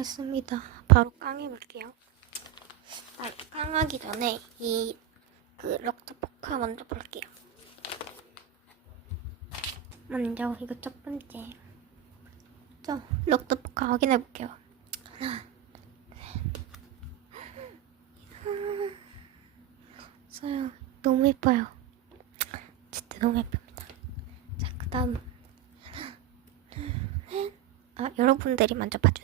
나왔습니다. 바로 깡해볼게요. 아, 깡하기 전에 이 그 럭터 포카 먼저 볼게요. 먼저 이거 첫 번째. 저 럭터 포카 확인해 볼게요. 하나, 둘, 셋. 써요. 너무 예뻐요. 진짜 너무 예쁩니다. 자, 그 다음. 아, 여러분들이 먼저 봐주세요.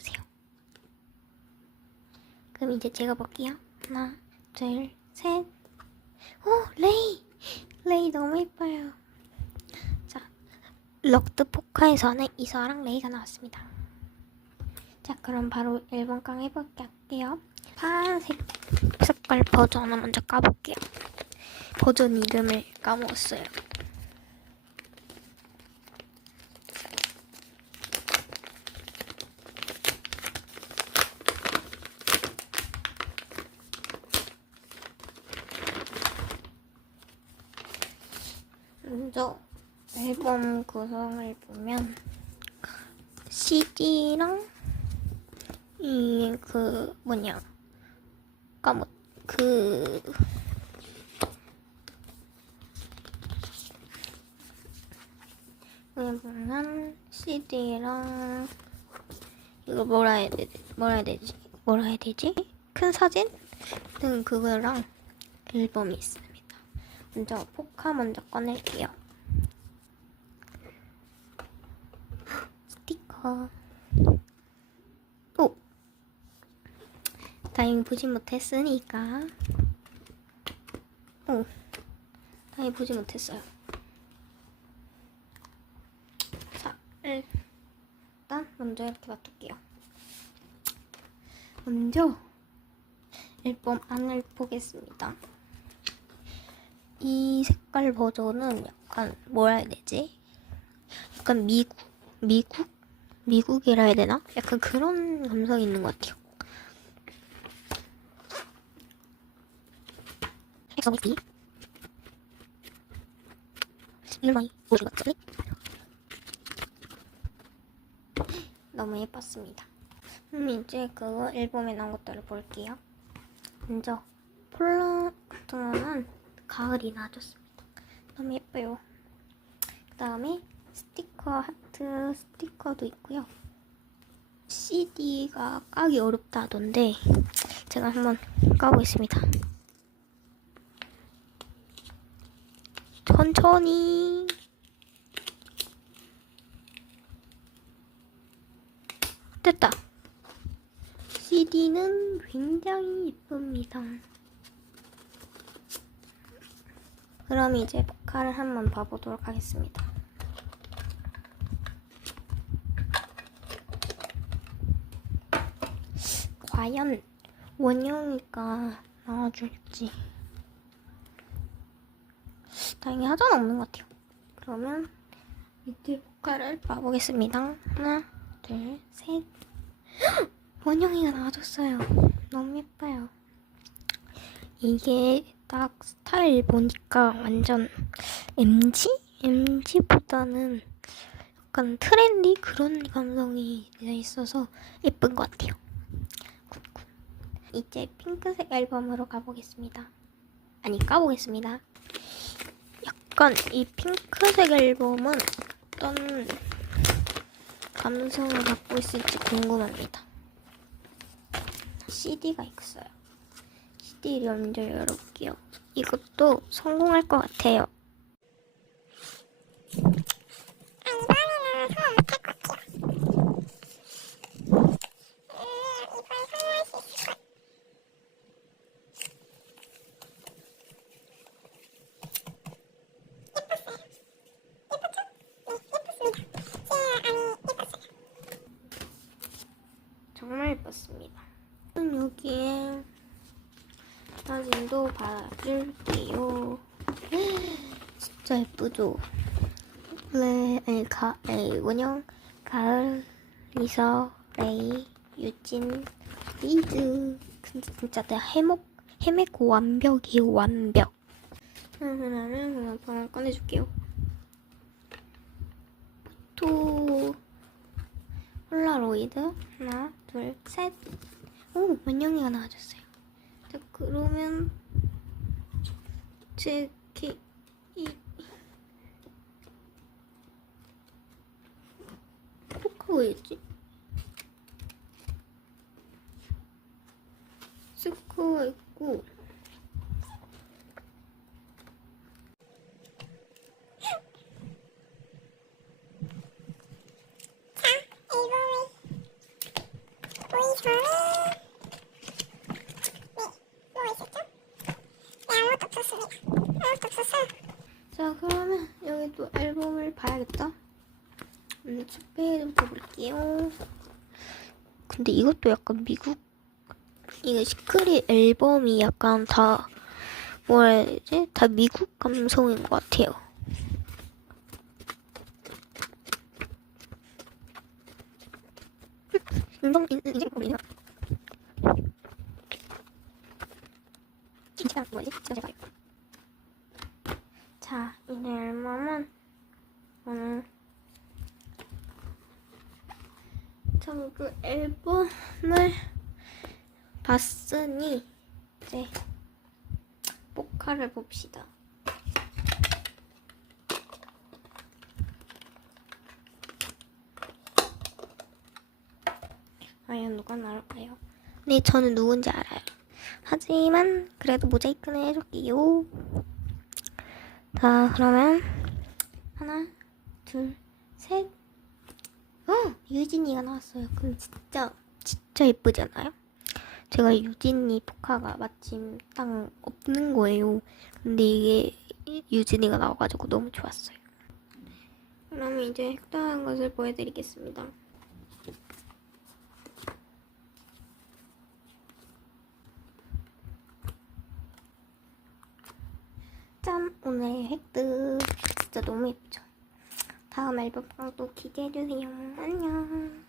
그럼 이제 제가 볼게요. 하나, 둘, 셋. 오, 레이! 레이 너무 예뻐요. 자, 럭드 포카에서는 이서랑 레이가 나왔습니다. 자, 그럼 바로 1번 깡 해볼게요. 파란색 색깔 버전을 먼저 까볼게요. 버전 이름을 까먹었어요. 먼저 앨범 구성을 보면 CD랑 이 그 뭐냐 까먹 그 여기 보면 CD랑 이거 뭐라 해야 되지? 뭐라 해야 되지? 뭐라 해야 되지? 큰 사진 등 그거랑 앨범이 있습니다. 먼저 포카 먼저 꺼낼게요. 스티커. 오! 다행히 보지 못했으니까. 오! 다행히 보지 못했어요. 자, 일단 먼저 이렇게 놔둘게요. 먼저 앨범 안을 보겠습니다. 이 색깔 버전은 약간 뭐라 해야 되지? 약간 미국 미국 미국이라 해야 되나? 약간 그런 감성이 있는 것 같아요. 너무 예뻤습니다. 그럼 이제 그거 앨범에 나온 것들을 볼게요. 먼저 폴라 같은 거는 가을이 나와줬습니다. 너무 예뻐요. 그 다음에 스티커 하트 스티커도 있고요. CD가 까기 어렵다 하던데 제가 한번 까보겠습니다. 천천히 됐다. CD는 굉장히 예쁩니다. 그럼 이제 포카를 한번 봐보도록 하겠습니다. 과연 원영이가 나와줄지 다행히 하자는 없는 것 같아요. 그러면 이때 포카를 봐보겠습니다. 하나, 둘, 셋. 원영이가 나와줬어요. 너무 예뻐요. 이게 딱 스타일 보니까 완전 MG? MG보다는 약간 트렌디 그런 감성이 있어서 예쁜 것 같아요. 굿굿. 이제 핑크색 앨범으로 가보겠습니다. 아니 까보겠습니다. 약간 이 핑크색 앨범은 어떤 감성을 갖고 있을지 궁금합니다. CD가 있어요. CD를 먼저 열어볼게요. 이것도 성공할 것 같아요. 정말 예뻤습니다. 그럼 여기에 사진도 봐줄게요. 진짜 예쁘죠? 레, 아니, 가, 에이, 원영, 가을, 리서, 레이, 유진, 리즈. 근데 진짜 내가 해먹, 해먹고 완벽이에요, 완벽. 하나를 하나 꺼내줄게요. 또, 폴라로이드 하나 둘 셋오 만영이가 나와줬어요 자 그러면 제이 포카가 있지? 스코가 있고 보이서는 네, 뭐 있었죠? 네, 아무것도 없었습니다. 아무것도 없었어요. 자 또 앨범을 봐야겠다 음, 스페인 좀 볼게요. 근데 이것도 약간 미국 이거 시크릿 앨범이 약간 다 뭐라 해야 되지? 다 미국 감성인 것 같아요. 인성 인- 인생 고민이야 진짜 뭐지? 진짜 제가 자, 이 앨범은 저는 저는 그 앨범을 봤으니 이제 포카를 봅시다. 과연 누가 나올까요? 네, 저는 누군지 알아요. 하지만 그래도 모자이크는 해줄게요. 자, 그러면 하나, 둘, 셋. 어, 유진이가 나왔어요. 그 진짜 진짜 예쁘지 않아요? 제가 유진이 포카가 마침 딱 없는 거예요. 근데 이게 유진이가 나와가지고 너무 좋았어요. 그러면 이제 획득한 것을 보여드리겠습니다. 짠! 오늘 획득 진짜 너무 예쁘죠? 앨범 방도 기대해주세요. 안녕.